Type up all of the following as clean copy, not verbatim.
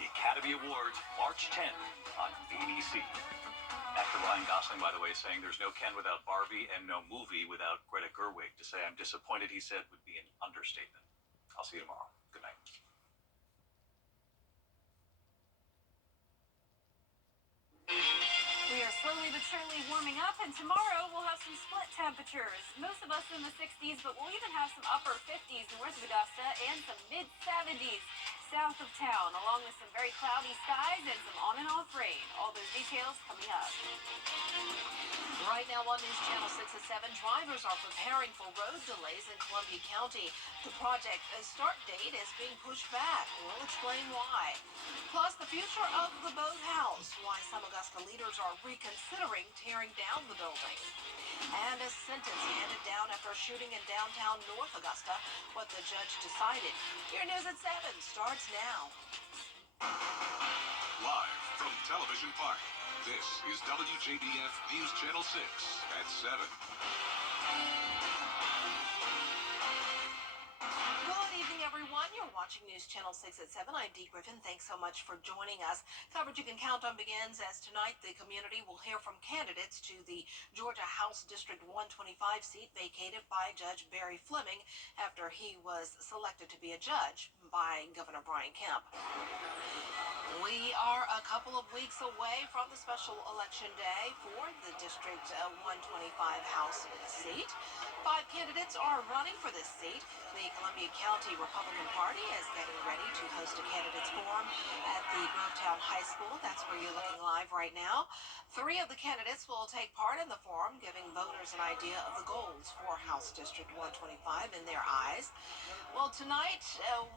the Academy Awards, March 10th on ABC. Actor Ryan Gosling, by the way, saying there's no Ken without Barbie and no movie without Greta Gerwig. To say I'm disappointed, he said, would be an understatement. I'll see you tomorrow. Good night. We are slowly but surely warming up, and tomorrow we'll have some split temperatures. Most of us in the 60s, but we'll even have some upper 50s north of Augusta and some mid-70s south of town, along with some very cloudy skies and some on and off rain. All those details coming up. Right now on News Channel 6 at 7, drivers are preparing for road delays in Columbia County. The project start date is being pushed back. We'll explain why. Plus, the future of the boathouse, why some Augusta leaders are reconsidering tearing down the building. And a sentence handed down after a shooting in downtown North Augusta, what the judge decided. Your News at 7 starts now. Live from Television Park, this is WJBF News Channel 6 at 7. Good evening, everyone. You're watching News Channel 6 at 7. I'm Dee Griffin. Thanks so much for joining us. Coverage you can count on begins as tonight the community will hear from candidates to the Georgia House District 125 seat vacated by Judge Barry Fleming after he was selected to be a judge by Governor Brian Kemp. We are a couple of weeks away from the special election day for the District 125 House seat. 5 candidates are running for this seat. The Columbia County Republican Party is getting ready to host a candidates forum at the Grovetown High School. That's where you're looking live right now. 3 of the candidates will take part in the forum, giving voters an idea of the goals for House District 125 in their eyes. Well, tonight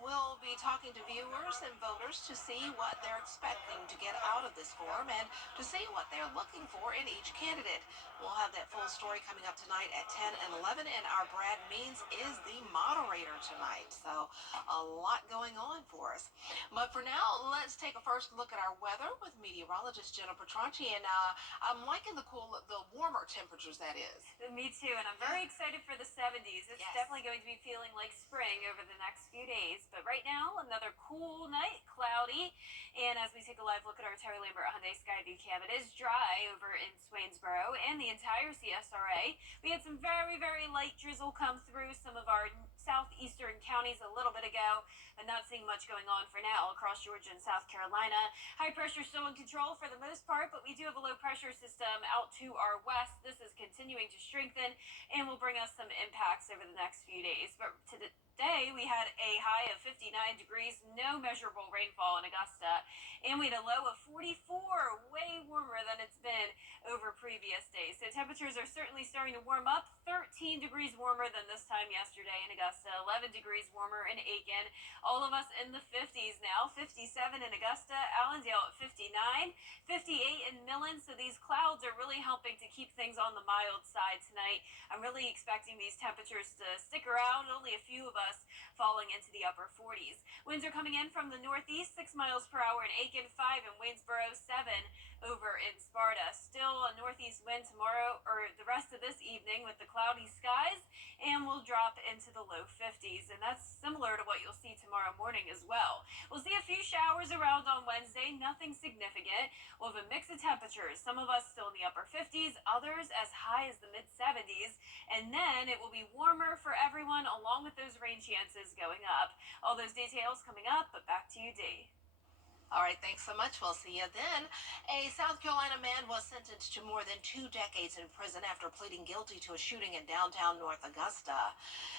we'll be talking to viewers and voters to see what they're expecting to get out of this forum and to see what they're looking for in each candidate. We'll have that full story coming up tonight at 10 and 11, and our Brad Means is the moderator tonight. So a lot going on for us. But for now, let's take a first look at our weather with meteorologist Jenna Petranci, and I'm liking the warmer temperatures, that is. Me too, and I'm very excited for the 70s. It's definitely going to be feeling like spring over the next few days. But right now, another cool night, cloudy. And as we take a live look at our Terry Lambert Hyundai Skyview cam, it is dry over in Swainsboro and the entire CSRA. We had some very, very light drizzle come through some of our southeastern counties a little bit ago, but not seeing much going on for now across Georgia and South Carolina. High pressure still in control for the most part, but we do have a low pressure system out to our west. This is continuing to strengthen and will bring us some impacts over the next few days. But today we had a high of 59 degrees, no measurable rainfall in Augusta, and we had a low of 44, way warmer than it's been over previous days. So temperatures are certainly starting to warm up. 13 degrees warmer than this time yesterday in Augusta, 11 degrees warmer in Aiken. All of us in the 50s now, 57 in Augusta, Allendale at 59, 58 in Millen. So these clouds are really helping to keep things on the mild side tonight. I'm really expecting these temperatures to stick around, only a few of us falling into the upper 40s. Winds are coming in from the northeast, 6 miles per hour in Aiken, 5 in Waynesboro, 7 over in Sparta. Still a northeast wind tomorrow, or the rest of this evening, with the cloudy skies, and we'll drop into the low 50s, and that's similar to what you'll see tomorrow morning as well. We'll see a few showers around on Wednesday, nothing significant. We'll have a mix of temperatures, some of us still in the upper 50s, others as high as the mid-70s, and then it will be warmer for everyone, along with those rain chances going up. All those details coming up, but back to you, Dee. All right, thanks so much. We'll see you then. A South Carolina man was sentenced to more than 2 decades in prison after pleading guilty to a shooting in downtown North Augusta.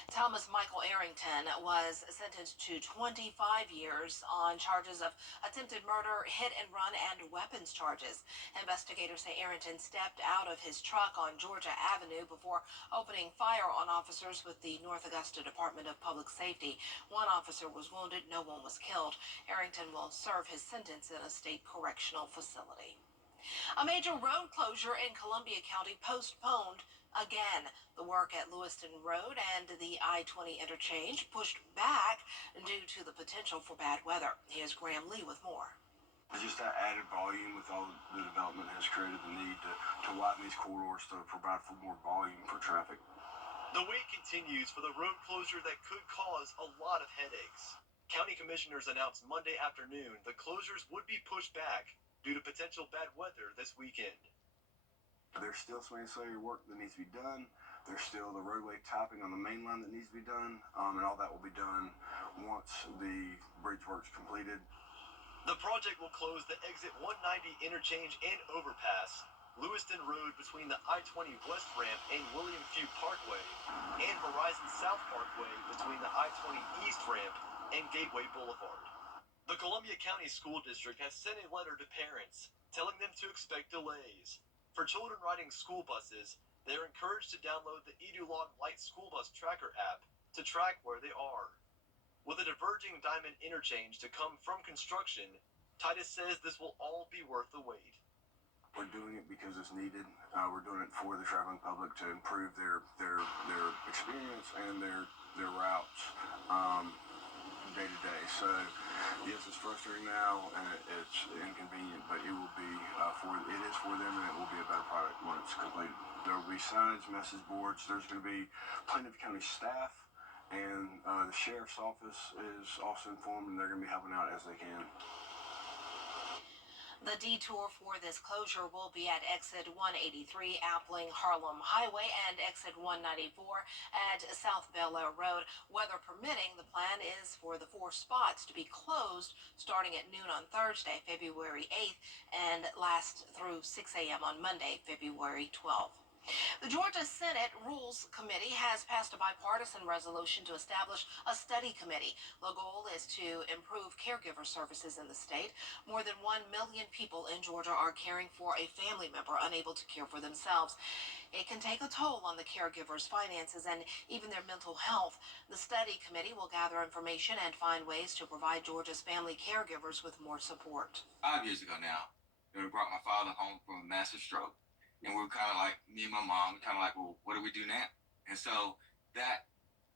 Thomas Michael Arrington was sentenced to 25 years on charges of attempted murder, hit and run, and weapons charges. Investigators say Arrington stepped out of his truck on Georgia Avenue before opening fire on officers with the North Augusta Department of Public Safety. 1 officer was wounded, no one was killed. Arrington will serve his sentence in a state correctional facility. A major road closure in Columbia County postponed again. The work at Lewiston Road and the I-20 interchange pushed back due to the potential for bad weather. Here's Graham Lee with more. Just that added volume with all the development has created the need to widen these corridors to provide for more volume for traffic. The wait continues for the road closure that could cause a lot of headaches. County commissioners announced Monday afternoon the closures would be pushed back due to potential bad weather this weekend. There's still some ancillary work that needs to be done. There's still the roadway topping on the main line that needs to be done, and all that will be done once the bridge work's completed. The project will close the exit 190 interchange and overpass, Lewiston Road between the I-20 West ramp and William Few Parkway, and Horizon South Parkway between the I-20 East ramp and Gateway Boulevard. The Columbia County School District has sent a letter to parents telling them to expect delays. For children riding school buses, they are encouraged to download the EduLog Light School Bus Tracker app to track where they are. With a diverging Diamond interchange to come from construction, Titus says this will all be worth the wait. We're doing it because it's needed. We're doing it for the traveling public to improve their experience and their routes day to day. So yes, it's frustrating now and it's inconvenient, but it will be it is for them, and it will be a better product when it's completed. There will be signs, message boards. There's going to be plenty of county staff, and the sheriff's office is also informed, and they're going to be helping out as they can. The detour for this closure will be at exit 183 Appling Harlem Highway and exit 194 at South Bel Air Road. Weather permitting, the plan is for the 4 spots to be closed starting at noon on Thursday, February 8th, and last through 6 a.m. on Monday, February 12th. The Georgia Senate Rules Committee has passed a bipartisan resolution to establish a study committee. The goal is to improve caregiver services in the state. More than 1 million people in Georgia are caring for a family member unable to care for themselves. It can take a toll on the caregiver's finances and even their mental health. The study committee will gather information and find ways to provide Georgia's family caregivers with more support. 5 years ago now, we brought my father home from a massive stroke. And we were kind of like, me and my mom, kind of like, well, what do we do now? And so that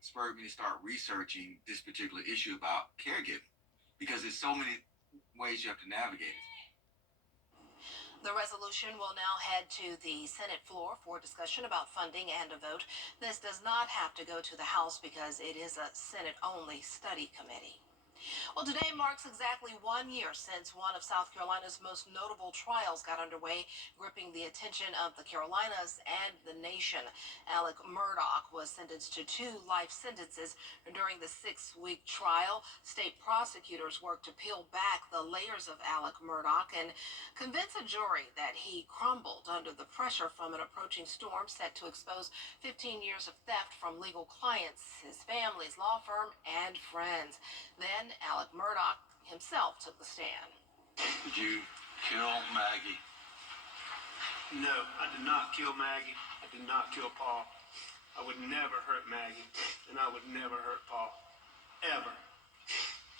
spurred me to start researching this particular issue about caregiving, because there's so many ways you have to navigate it. The resolution will now head to the Senate floor for discussion about funding and a vote. This does not have to go to the House because it is a Senate-only study committee. Well, today marks exactly 1 year since one of South Carolina's most notable trials got underway, gripping the attention of the Carolinas and the nation. Alec Murdaugh was sentenced to 2 life sentences. During the 6-week trial, state prosecutors worked to peel back the layers of Alec Murdaugh and convince a jury that he crumbled under the pressure from an approaching storm set to expose 15 years of theft from legal clients, his family's law firm, and friends. Then Alec Murdaugh himself took the stand. Did you kill Maggie? No, I did not kill Maggie. I did not kill Paul. I would never hurt Maggie, and I would never hurt Paul. Ever.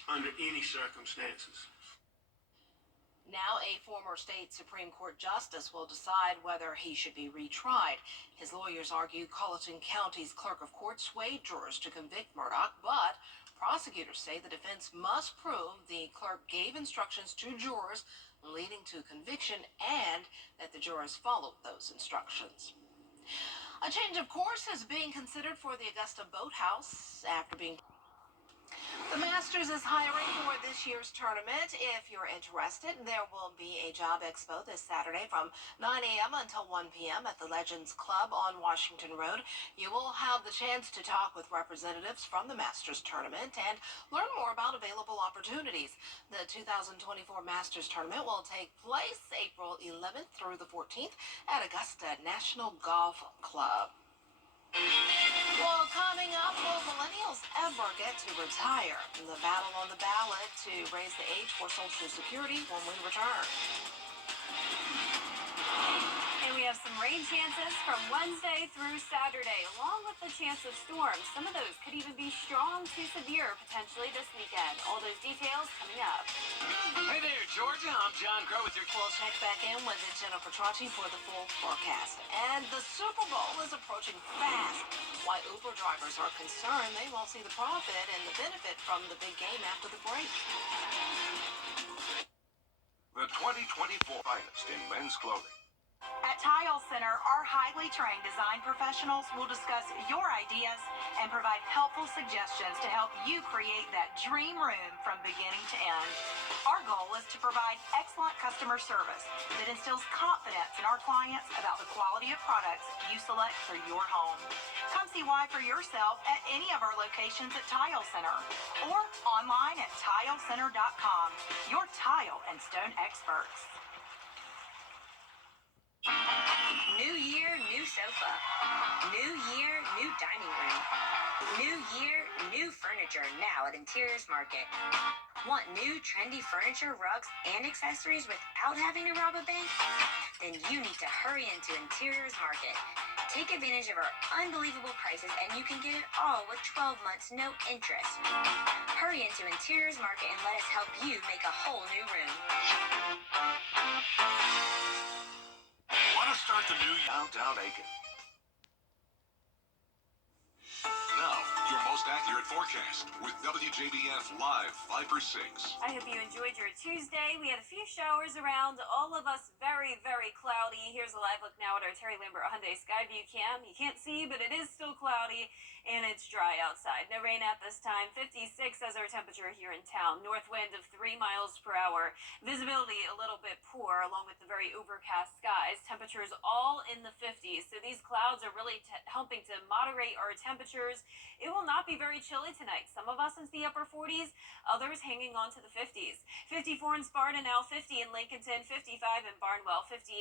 Under any circumstances. Now a former state Supreme Court justice will decide whether he should be retried. His lawyers argue Colleton County's clerk of court swayed jurors to convict Murdaugh, but prosecutors say the defense must prove the clerk gave instructions to jurors leading to conviction and that the jurors followed those instructions. A change of course is being considered for the Augusta Boathouse after being... The Masters is hiring for this year's tournament. If you're interested, there will be a job expo this Saturday from 9 a.m. until 1 p.m. at the Legends Club on Washington Road. You will have the chance to talk with representatives from the Masters tournament and learn more about available opportunities. The 2024 Masters tournament will take place April 11th through the 14th at Augusta National Golf Club. Well, coming up, will millennials ever get to retire? The battle on the ballot to raise the age for Social Security when we return. And we have some rain chances from Wednesday through Saturday, along with the chance of storms. Some of those could even be strong to severe potentially this weekend. All those details coming up. Hey there, Georgia. I'm John Crow with your... We'll check back in with Jennifer Trotty for the full forecast. And the Super Bowl is approaching fast. Why Uber drivers are concerned they won't see the profit and the benefit from the big game after the break. The 2024 finest in men's clothing. At At Tile Center, our highly trained design professionals will discuss your ideas and provide helpful suggestions to help you create that dream room from beginning to end. Our goal is to provide excellent customer service that instills confidence in our clients about the quality of products you select for your home. Come see why for yourself at any of our locations at Tile Center or online at tilecenter.com. Your tile and stone experts. New year, new sofa. New year, new dining room. New year, new furniture now at Interiors Market. Want new trendy furniture, rugs, and accessories without having to rob a bank? Then you need to hurry into Interiors Market. Take advantage of our unbelievable prices and you can get it all with 12 months, no interest. Hurry into Interiors Market and let us help you make a whole new room. Want to start the new Downtown Aiken. Now, your most accurate forecast with WJBF Live Viper 6. I hope you enjoyed your Tuesday. We had a few showers around, all of us very, very cloudy. Here's a live look now at our Terry Lambert Hyundai Skyview cam. You can't see, but it is still cloudy and it's dry outside. No rain at this time. 56 as our temperature here in town. North wind of 3 miles per hour. Visibility a little bit poor along with the very overcast skies. Temperatures all in the 50s. So these clouds are really helping to moderate our temperatures. It will not be very chilly tonight. Some of us into the upper 40s, others hanging on to the 50s. 54 in Sparta, now 50 in Lincolnton, 55 in Barnwell, 58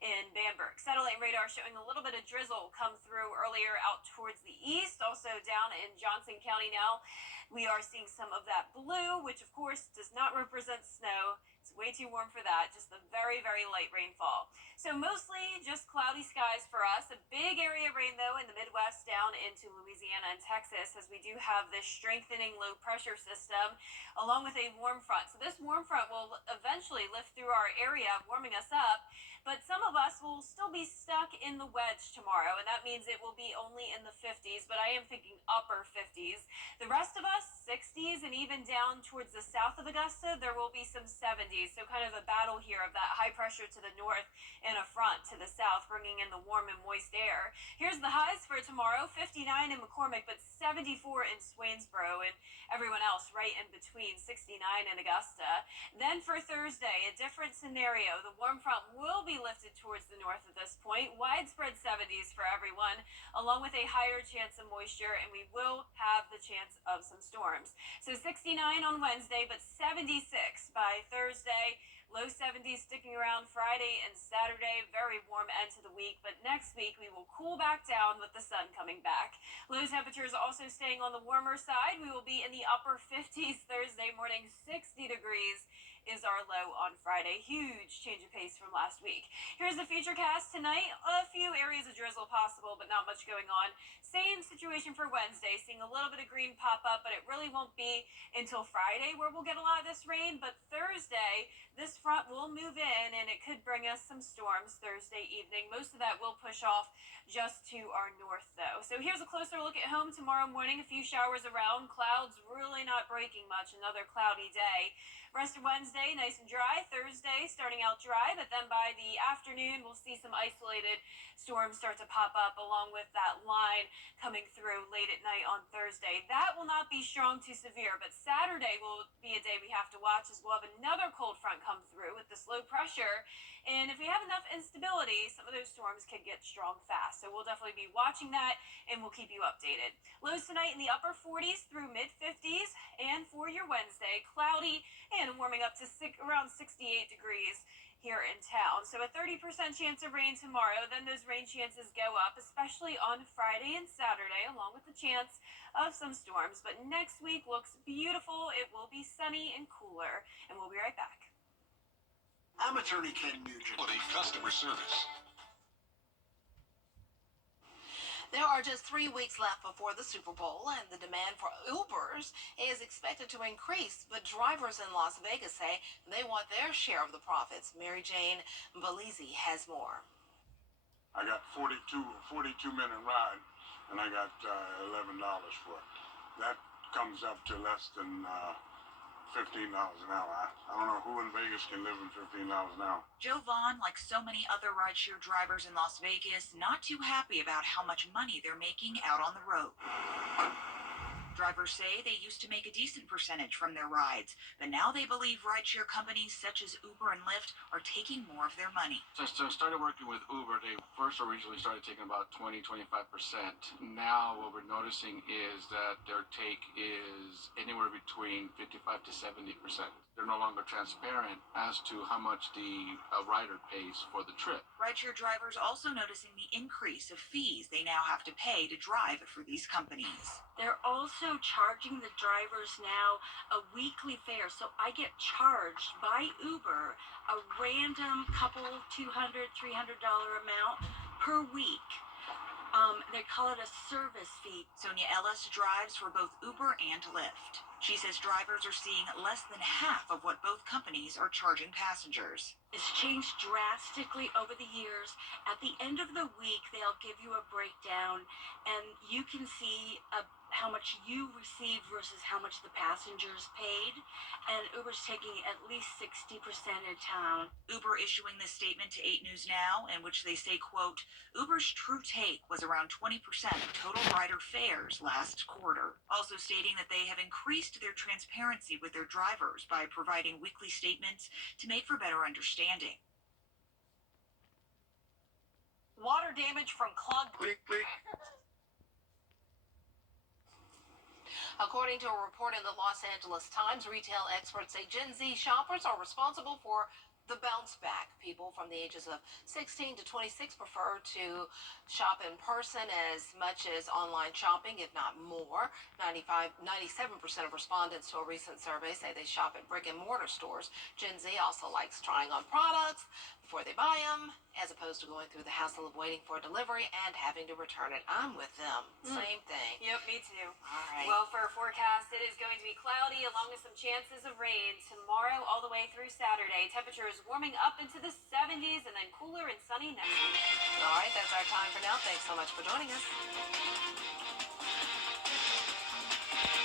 in Bamberg. Satellite radar showing a little bit of drizzle come through earlier out towards the east. Also down in Johnson County now, we are seeing some of that blue, which of course does not represent snow. It's way too warm for that. Just a very, very light rainfall. So mostly just cloudy skies for us. A big area of rain, though, in the Midwest down into Louisiana and Texas, as we do have this strengthening low pressure system along with a warm front. So this warm front will eventually lift through our area, warming us up. But some of us will still be stuck in the wedge tomorrow, and that means it will be only in the 50s, but I am thinking upper 50s. The rest of us, 60s, and even down towards the south of Augusta, there will be some 70s. So kind of a battle here of that high pressure to the north and a front to the south, bringing in the warm and moist air. Here's the highs for tomorrow, 59 in McCormick, but 74 in Swainsboro, and everyone else right in between, 69 in Augusta. Then for Thursday, a different scenario. The warm front will be lifted towards the north at this point. Widespread 70s for everyone, along with a higher chance of moisture, and we will have the chance of some storms. So 69 on Wednesday, but 76 by Thursday. Low 70s sticking around Friday and Saturday. Very warm end to the week, but next week we will cool back down with the sun coming back. Low temperatures also staying on the warmer side. We will be in the upper 50s Thursday morning. 60 degrees is our low on Friday. Huge change of pace from last week. Here's the futurecast tonight. A few areas of drizzle possible, but not much going on. Same situation for Wednesday, seeing a little bit of green pop up, but it really won't be until Friday where we'll get a lot of this rain. But Thursday, this front will move in and it could bring us some storms Thursday evening. Most of that will push off just to our north though. So here's a closer look at home tomorrow morning. A few showers around, clouds really not breaking much. Another cloudy day. Rest of Wednesday, nice and dry. Thursday, starting out dry, but then by the afternoon, we'll see some isolated storms start to pop up along with that line coming through late at night on Thursday. That will not be strong to severe, but Saturday will be a day we have to watch as we'll have another cold front come through with this low pressure. And if we have enough instability, some of those storms can get strong fast. So we'll definitely be watching that and we'll keep you updated. Lows tonight in the upper 40s through mid 50s. And for your Wednesday, cloudy and warming up to around 68 degrees here in town. So a 30% chance of rain tomorrow. Then those rain chances go up, especially on Friday and Saturday, along with the chance of some storms. But next week looks beautiful. It will be sunny and cooler. And we'll be right back. I'm attorney Ken Nugent. Customer service. There are just 3 weeks left before the Super Bowl, and the demand for Ubers is expected to increase. But drivers in Las Vegas say they want their share of the profits. Mary Jane Belize has more. I got 42 minute ride, and I got $11 for it. That comes up to less than $15 an hour. I don't know who in Vegas Vegas can live in $15 an hour. Joe Vaughn, like so many other rideshare drivers in Las Vegas, not too happy about how much money they're making out on the road. Drivers say they used to make a decent percentage from their rides, but now they believe rideshare companies such as Uber and Lyft are taking more of their money. So I started working with Uber. They first originally started taking about 20-25%. Now what we're noticing is that their take is anywhere between 55 to 70%. They're no longer transparent as to how much the rider pays for the trip. Rideshare drivers also noticing the increase of fees they now have to pay to drive for these companies. They're also charging the drivers now a weekly fare. So I get charged by Uber a random couple $200, $300 amount per week. They call it a service fee. Sonia Ellis drives for both Uber and Lyft. She says drivers are seeing less than half of what both companies are charging passengers. It's changed drastically over the years. At the end of the week, they'll give you a breakdown, and you can see how much you received versus how much the passengers paid. And Uber's taking at least 60% in town. Uber issuing this statement to 8 News Now, in which they say, quote, Uber's true take was around 20% of total rider fares last quarter. Also stating that they have increased their transparency with their drivers by providing weekly statements to make for better understanding. Water damage from clogged... According to a report in the Los Angeles Times, retail experts say Gen Z shoppers are responsible for the bounce back. People from the ages of 16 to 26 prefer to shop in person as much as online shopping, if not more. 97% of respondents to a recent survey say they shop at brick and mortar stores. Gen Z also likes trying on products before they buy them, as opposed to going through the hassle of waiting for a delivery and having to return it. I'm with them. Same thing. Yep, me too. All right. Well, for our forecast, it is going to be cloudy along with some chances of rain tomorrow all the way through Saturday. Temperatures warming up into the 70s and then cooler and sunny next week. All right, that's our time for now. Thanks so much for joining us.